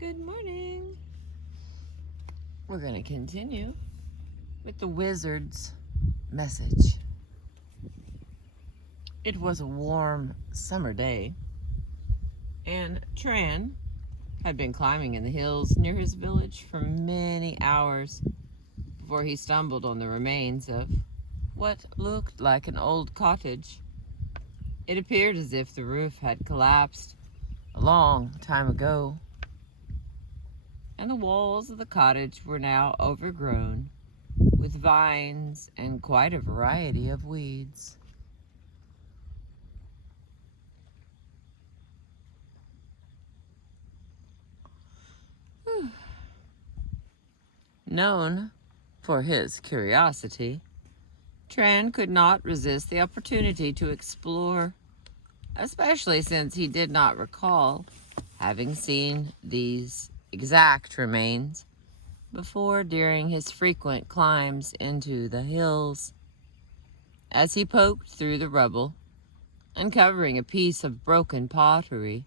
Good morning. We're going to continue with the wizard's message. It was a warm summer day, and Tran had been climbing in the hills near his village for many hours before he stumbled on the remains of what looked like an old cottage. It appeared as if the roof had collapsed a long time ago, and the walls of the cottage were now overgrown with vines and quite a variety of weeds. Known for his curiosity, Tran could not resist the opportunity to explore, especially since he did not recall having seen these exact remains before during his frequent climbs into the hills. As he poked through the rubble, uncovering a piece of broken pottery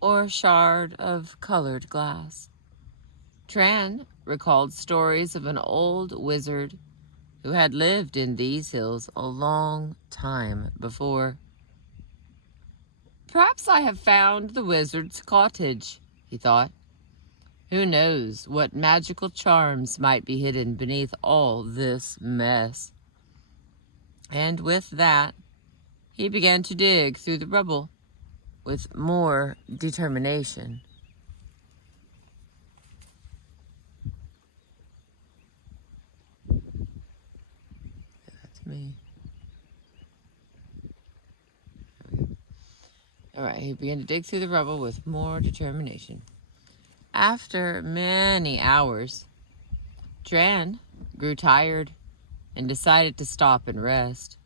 or a shard of colored glass, Tran recalled stories of an old wizard who had lived in these hills a long time before. Perhaps I have found the wizard's cottage, he thought. Who knows what magical charms might be hidden beneath all this mess? And with that, he began to dig through the rubble with more determination. That's me. All right, he began to dig through the rubble with more determination. After many hours, Tran grew tired and decided to stop and rest.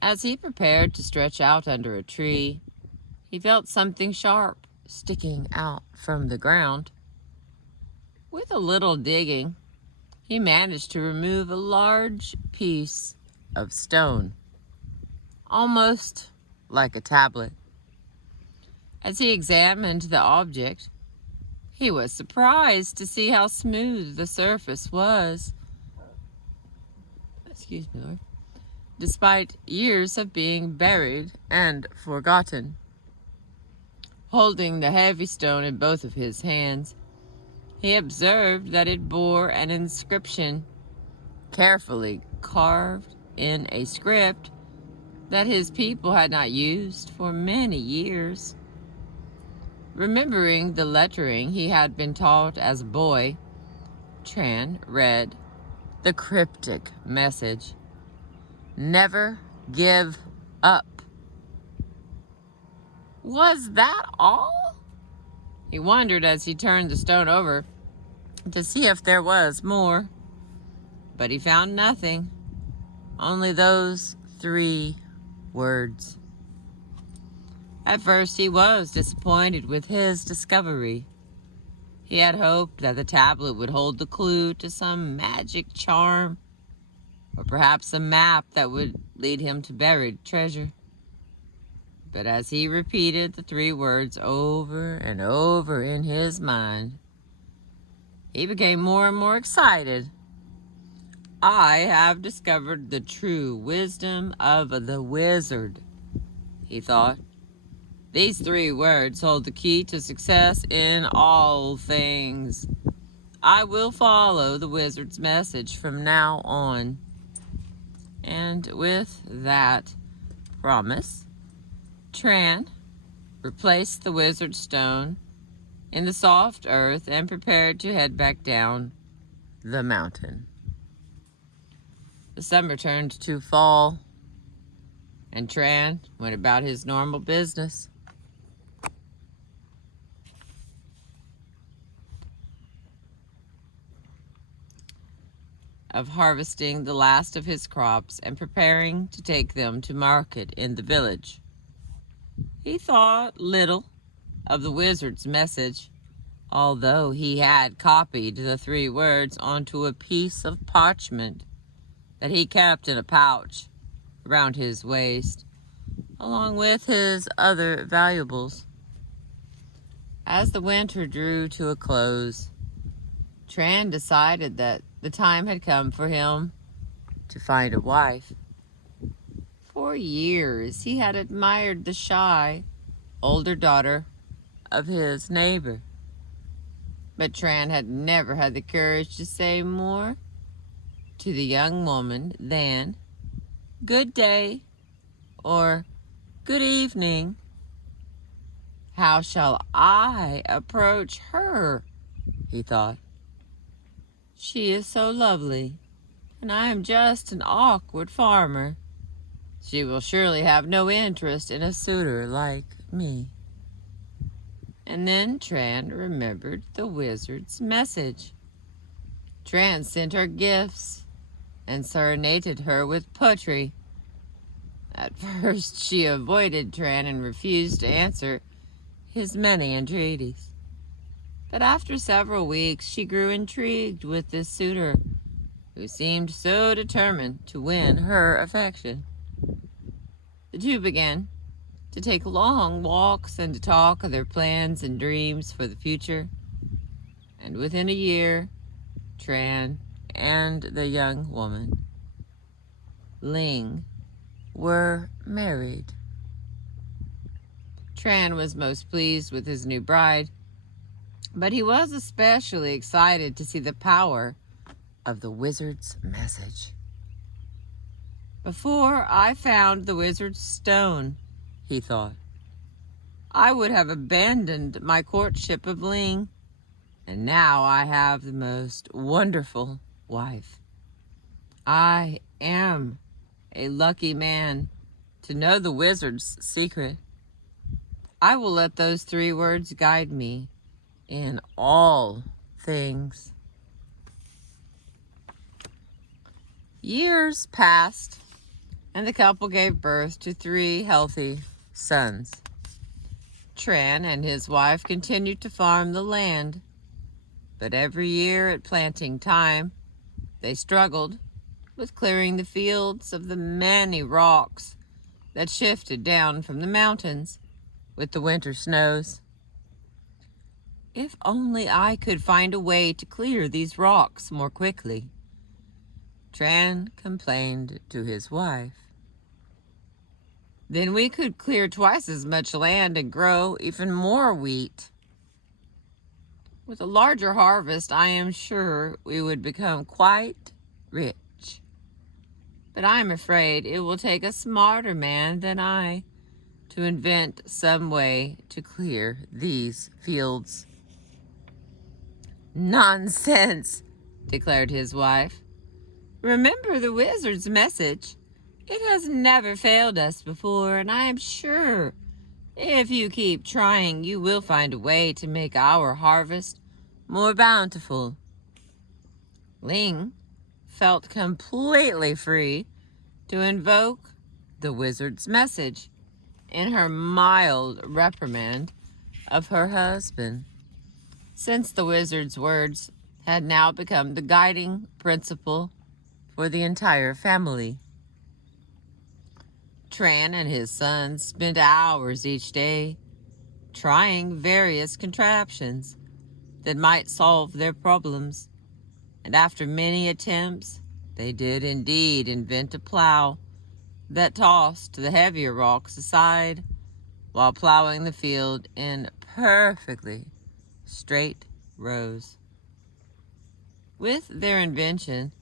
As he prepared to stretch out under a tree, he felt something sharp sticking out from the ground. With a little digging, he managed to remove a large piece of stone, almost like a tablet. As he examined the object, he was surprised to see how smooth the surface was. Excuse me, Lord. Despite years of being buried and forgotten. Holding the heavy stone in both of his hands, he observed that it bore an inscription carefully carved in a script that his people had not used for many years. Remembering the lettering he had been taught as a boy, Tran read the cryptic message, "Never give up." Was that all? He wondered as he turned the stone over to see if there was more, but he found nothing, only those 3 words. At first he was disappointed with his discovery. He had hoped that the tablet would hold the clue to some magic charm, or perhaps a map that would lead him to buried treasure. But as he repeated the 3 words over and over in his mind, he became more and more excited. I have discovered the true wisdom of the wizard, he thought. These 3 words hold the key to success in all things. I will follow the wizard's message from now on. And with that promise, Tran replaced the wizard's stone in the soft earth and prepared to head back down the mountain. The summer turned to fall, and Tran went about his normal business. Of harvesting the last of his crops and preparing to take them to market in the village. He thought little of the wizard's message, although he had copied the 3 words onto a piece of parchment that he kept in a pouch around his waist, along with his other valuables. As the winter drew to a close, Tran decided that the time had come for him to find a wife. For years, he had admired the shy, older daughter of his neighbor. But Tran had never had the courage to say more to the young woman than "good day" or "good evening." How shall I approach her? He thought. She is so lovely, and I am just an awkward farmer. She will surely have no interest in a suitor like me. And then Tran remembered the wizard's message. Tran sent her gifts and serenaded her with poetry. At first she avoided Tran and refused to answer his many entreaties. But after several weeks she grew intrigued with this suitor, who seemed so determined to win her affection. The two began to take long walks and to talk of their plans and dreams for the future. And within a year, Tran and the young woman, Ling, were married. Tran was most pleased with his new bride, but he was especially excited to see the power of the wizard's message. Before I found the wizard's stone, he thought, I would have abandoned my courtship of Ling, and now I have the most wonderful wife. I am a lucky man to know the wizard's secret. I will let those 3 words guide me in all things. Years passed, and the couple gave birth to 3 healthy sons. Tran and his wife continued to farm the land, but every year at planting time, they struggled with clearing the fields of the many rocks that shifted down from the mountains with the winter snows. If only I could find a way to clear these rocks more quickly, Tran complained to his wife. Then we could clear twice as much land and grow even more wheat. With a larger harvest, I am sure we would become quite rich. But I am afraid it will take a smarter man than I to invent some way to clear these fields. Nonsense, declared his wife. Remember the wizard's message. It has never failed us before, and I am sure if you keep trying, you will find a way to make our harvest more bountiful. Ling felt completely free to invoke the wizard's message in her mild reprimand of her husband, since the wizard's words had now become the guiding principle for the entire family. Tran and his sons spent hours each day trying various contraptions that might solve their problems, and after many attempts, they did indeed invent a plow that tossed the heavier rocks aside while plowing the field in perfectly straight rows. With their invention,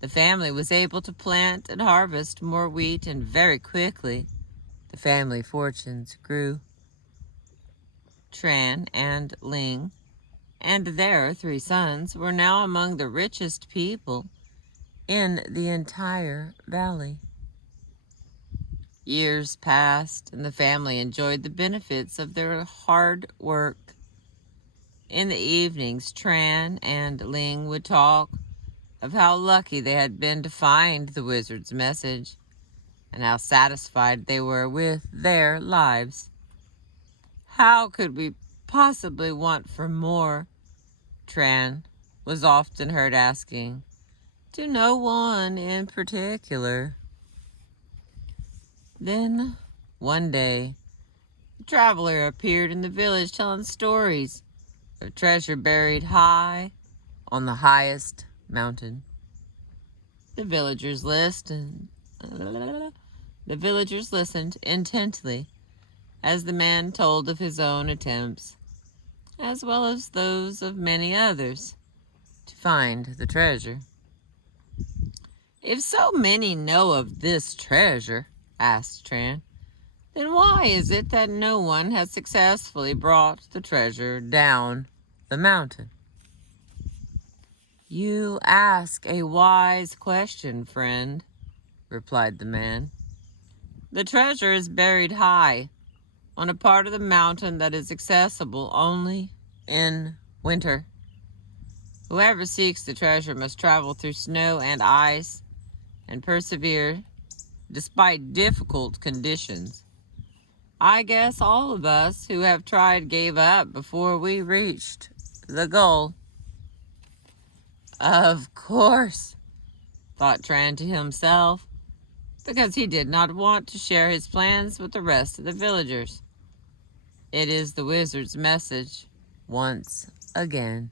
the family was able to plant and harvest more wheat, and very quickly the family fortunes grew. Tran and Ling and their 3 sons were now among the richest people in the entire valley. Years passed, and the family enjoyed the benefits of their hard work. In the evenings, Tran and Ling would talk of how lucky they had been to find the wizard's message, and how satisfied they were with their lives. How could we possibly want for more? Tran was often heard asking, to no one in particular. Then, one day, traveler appeared in the village telling stories of treasure buried high on the highest mountain. The villagers listened intently as the man told of his own attempts, as well as those of many others, to find the treasure. "If so many know of this treasure," asked Tran, "then why is it that no one has successfully brought the treasure down the mountain?" "You ask a wise question, friend," replied the man. "The treasure is buried high on a part of the mountain that is accessible only in winter. Whoever seeks the treasure must travel through snow and ice and persevere despite difficult conditions. I guess all of us who have tried gave up before we reached the goal." "Of course," thought Tran to himself, because he did not want to share his plans with the rest of the villagers. "It is the wizard's message once again.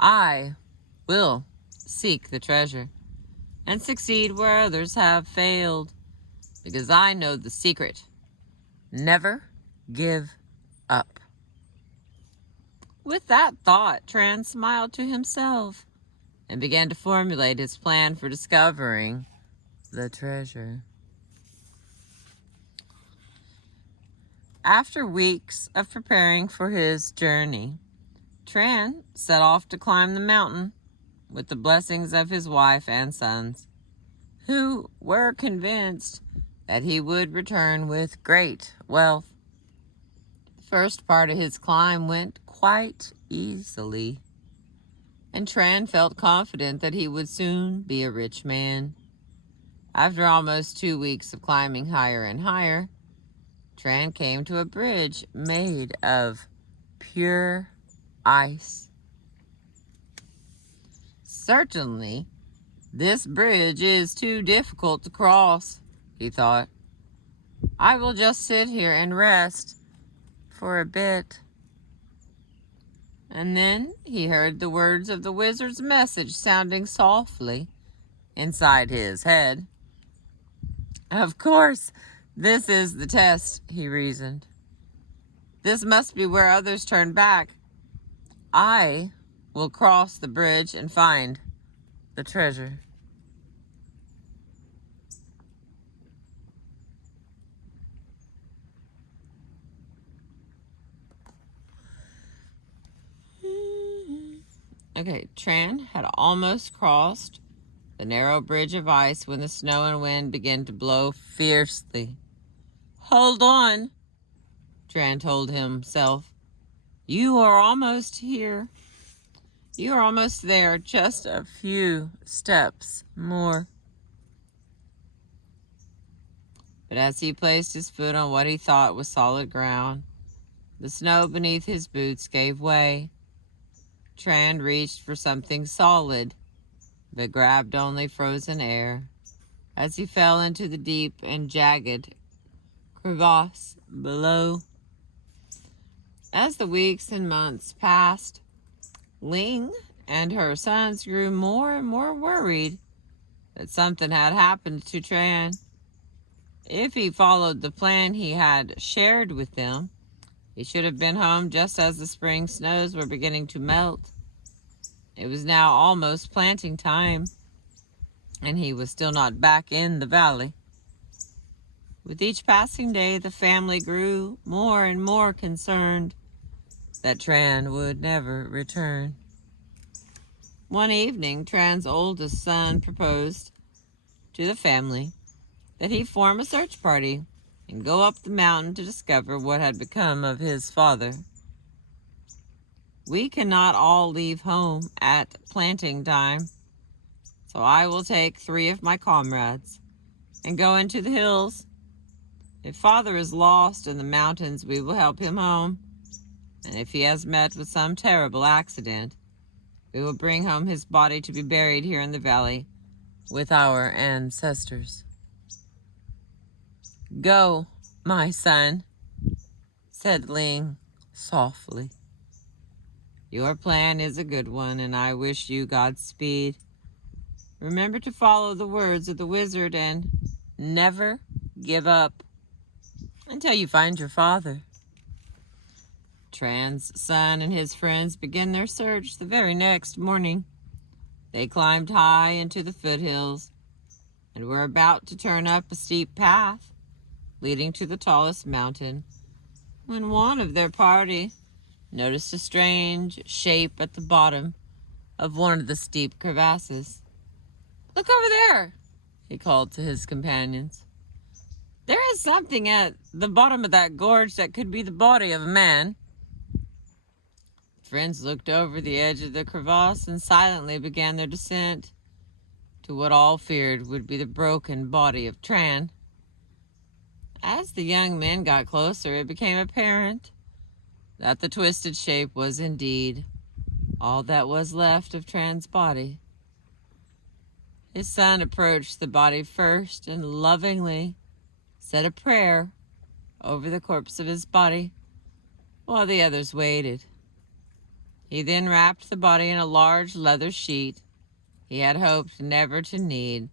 I will seek the treasure and succeed where others have failed, because I know the secret. Never give up." With that thought, Tran smiled to himself and began to formulate his plan for discovering the treasure. After weeks of preparing for his journey, Tran set off to climb the mountain with the blessings of his wife and sons, who were convinced that he would return with great wealth. The first part of his climb went quite easily, and Tran felt confident that he would soon be a rich man. After almost 2 weeks of climbing higher and higher, Tran came to a bridge made of pure ice. "Certainly, this bridge is too difficult to cross," he thought. "I will just sit here and rest for a bit." And then he heard the words of the wizard's message sounding softly inside his head. "Of course, this is the test," he reasoned. "This must be where others turn back. I will cross the bridge and find the treasure." Okay, Tran had almost crossed the narrow bridge of ice when the snow and wind began to blow fiercely. "Hold on," Tran told himself. "You are almost here. You are almost there. Just a few steps more." But as he placed his foot on what he thought was solid ground, the snow beneath his boots gave way. Tran reached for something solid, but grabbed only frozen air as he fell into the deep and jagged crevasse below. As the weeks and months passed, Ling and her sons grew more and more worried that something had happened to Tran. If he followed the plan he had shared with them, he should have been home just as the spring snows were beginning to melt. It was now almost planting time, and he was still not back in the valley. With each passing day, the family grew more and more concerned that Tran would never return. One evening, Tran's oldest son proposed to the family that he form a search party and go up the mountain to discover what had become of his father. "We cannot all leave home at planting time, so I will take 3 of my comrades and go into the hills. If father is lost in the mountains, we will help him home, and if he has met with some terrible accident, we will bring home his body to be buried here in the valley with our ancestors. Go," my son," said Ling softly. "Your plan is a good one, and I wish you Godspeed. Remember to follow the words of the wizard and never give up until you find your father." Tran's son and his friends began their search the very next morning. They climbed high into the foothills and were about to turn up a steep path leading to the tallest mountain when one of their party noticed a strange shape at the bottom of one of the steep crevasses. "Look over there," he called to his companions. "There is something at the bottom of that gorge that could be the body of a man." Friends looked over the edge of the crevasse and silently began their descent to what all feared would be the broken body of Tran. As the young men got closer, it became apparent that the twisted shape was indeed all that was left of Tran's body. His son approached the body first and lovingly said a prayer over the corpse of his body while the others waited. He then wrapped the body in a large leather sheet he had hoped never to need,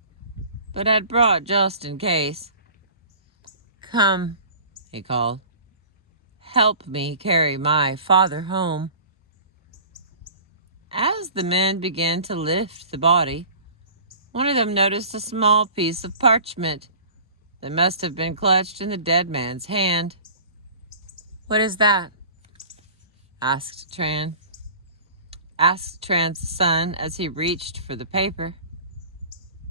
but had brought just in case. "Come," he called. "Help me carry my father home." As the men began to lift the body, one of them noticed a small piece of parchment that must have been clutched in the dead man's hand. "What is that?" asked Tran's son as he reached for the paper.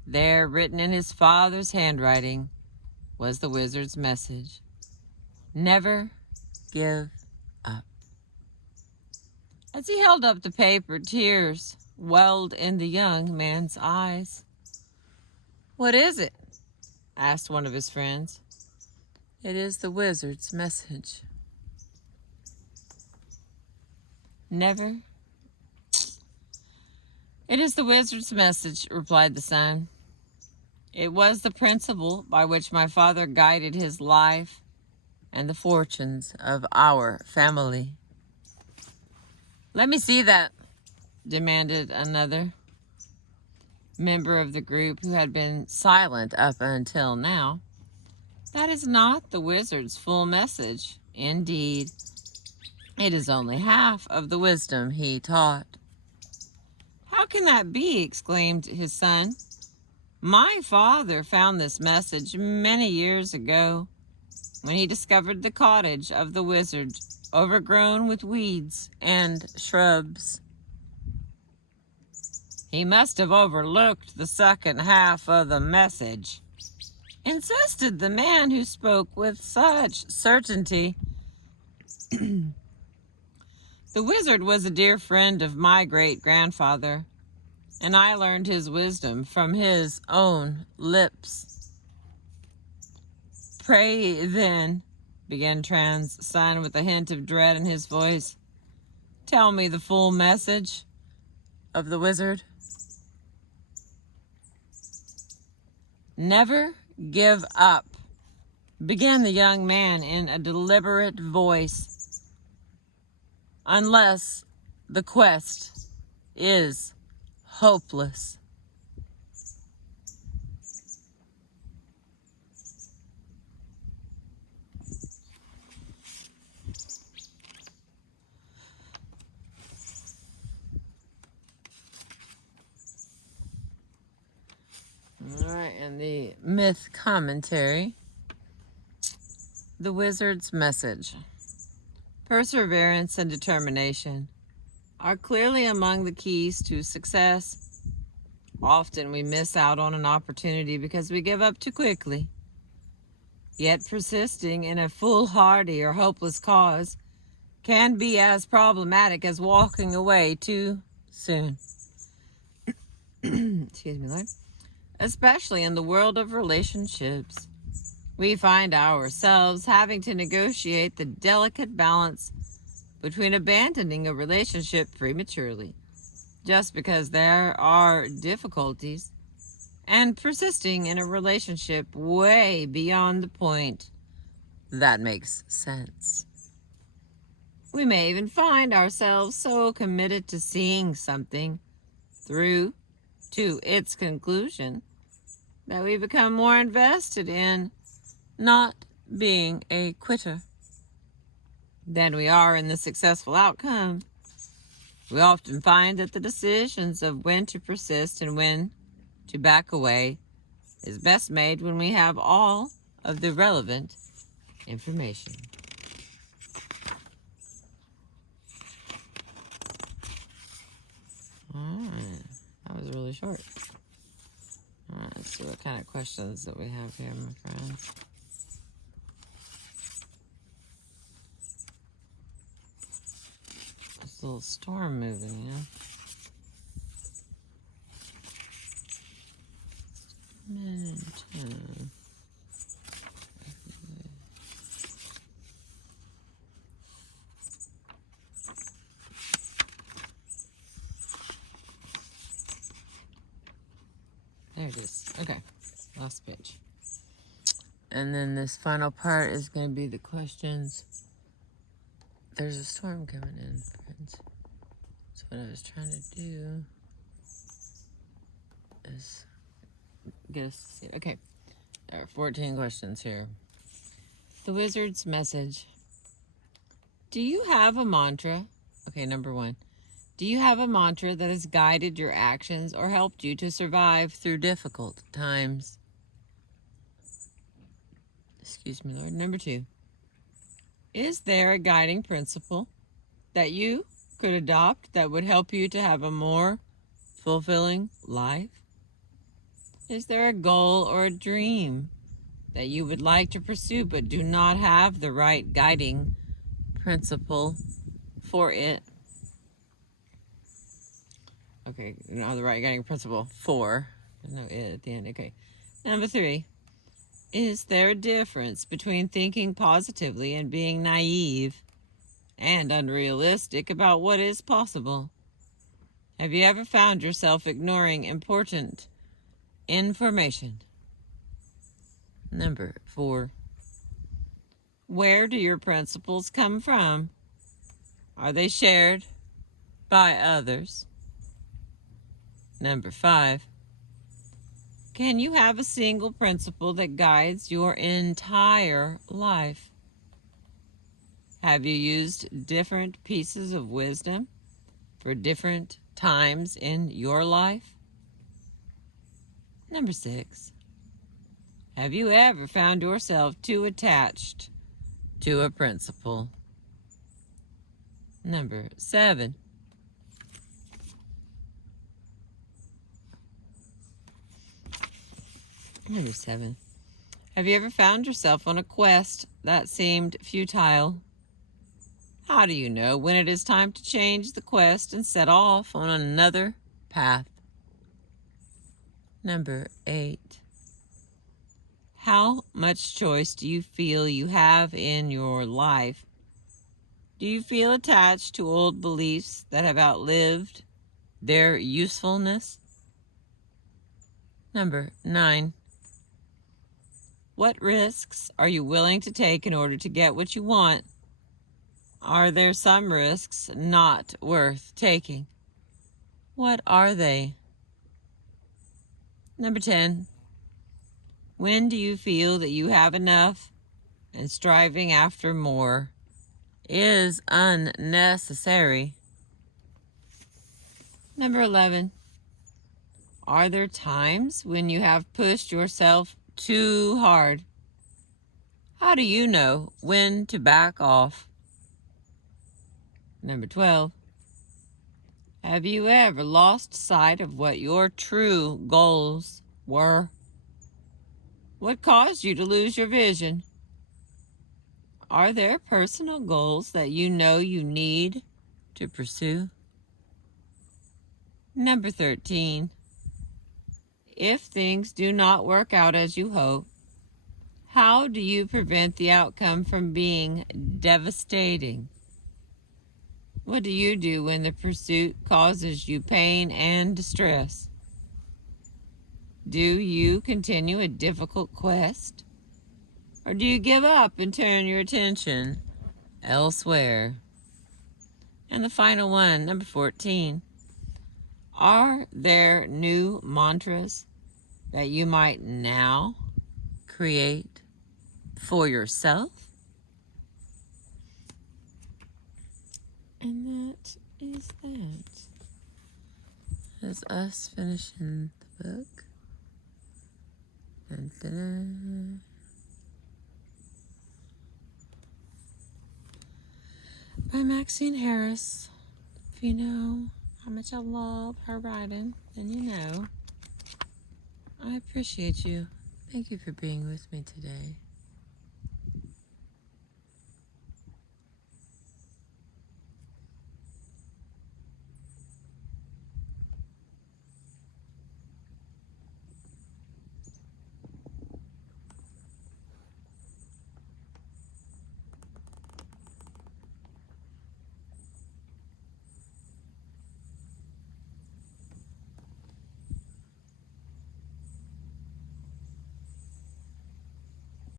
There, written in his father's handwriting, was the wizard's message: "Never give up." As he held up the paper, tears welled in the young man's eyes. "What is it?" asked one of his friends. "It is the wizard's message. Never." "It is the wizard's message," replied the son. "It was the principle by which my father guided his life and the fortunes of our family." "Let me see that," demanded another member of the group who had been silent up until now. "That is not the wizard's full message. Indeed, it is only half of the wisdom he taught." "How can that be?" exclaimed his son. "My father found this message many years ago when he discovered the cottage of the wizard overgrown with weeds and shrubs. He must have overlooked the second half of the message," insisted the man who spoke with such certainty. "The wizard was a dear friend of my great-grandfather, and I learned his wisdom from his own lips." "Pray, then," began Tran's son with a hint of dread in his voice, "tell me the full message of the wizard." "Never give up," began the young man in a deliberate voice, "unless the quest is hopeless." All right, and the myth commentary. The wizard's message. Perseverance and determination are clearly among the keys to success. Often we miss out on an opportunity because we give up too quickly. Yet persisting in a foolhardy or hopeless cause can be as problematic as walking away too soon. Excuse me, Lord. Especially in the world of relationships, we find ourselves having to negotiate the delicate balance between abandoning a relationship prematurely, just because there are difficulties, and persisting in a relationship way beyond the point that makes sense. We may even find ourselves so committed to seeing something through to its conclusion that we become more invested in not being a quitter than we are in the successful outcome. We often find that the decisions of when to persist and when to back away is best made when we have all of the relevant information. Alright, that was really short. Alright, let's see what kind of questions that we have here, my friends. This little storm moving, you know? There it is. Okay, last page. And then this final part is going to be the questions. There's a storm coming in, friends. So what I was trying to do is get us to see it. Okay, there are 14 questions here. The wizard's message. Do you have a mantra? Okay, number 1. Do you have a mantra that has guided your actions or helped you to survive through difficult times? Excuse me, Lord. Number 2. Is there a guiding principle that you could adopt that would help you to have a more fulfilling life? Is there a goal or a dream that you would like to pursue but do not have the right guiding principle for it? Okay, no, the right guiding principle for. There's no it at the end. Okay. Number 3. Is there a difference between thinking positively and being naive and unrealistic about what is possible? Have you ever found yourself ignoring important information? Number 4. Where do your principles come from? Are they shared by others? Number 5. Can you have a single principle that guides your entire life? Have you used different pieces of wisdom for different times in your life? Number 6. Have you ever found yourself too attached to a principle? Number 7. Number 7. Have you ever found yourself on a quest that seemed futile? How do you know when it is time to change the quest and set off on another path? Number 8. How much choice do you feel you have in your life? Do you feel attached to old beliefs that have outlived their usefulness? Number 9. What risks are you willing to take in order to get what you want? Are there some risks not worth taking? What are they? Number 10. When do you feel that you have enough and striving after more is unnecessary? Number 11. Are there times when you have pushed yourself too hard? How do you know when to back off? Number 12. Have you ever lost sight of what your true goals were? What caused you to lose your vision? Are there personal goals that you know you need to pursue? Number 13. If things do not work out as you hope, how do you prevent the outcome from being devastating? What do you do when the pursuit causes you pain and distress? Do you continue a difficult quest? Or do you give up and turn your attention elsewhere? And the final one, number 14. Are there new mantras that you might now create for yourself? And that is that. That's us finishing the book. Dun, dun, dun. By Maxine Harris. If you know how much I love her writing, then you know. I appreciate you. Thank you for being with me today.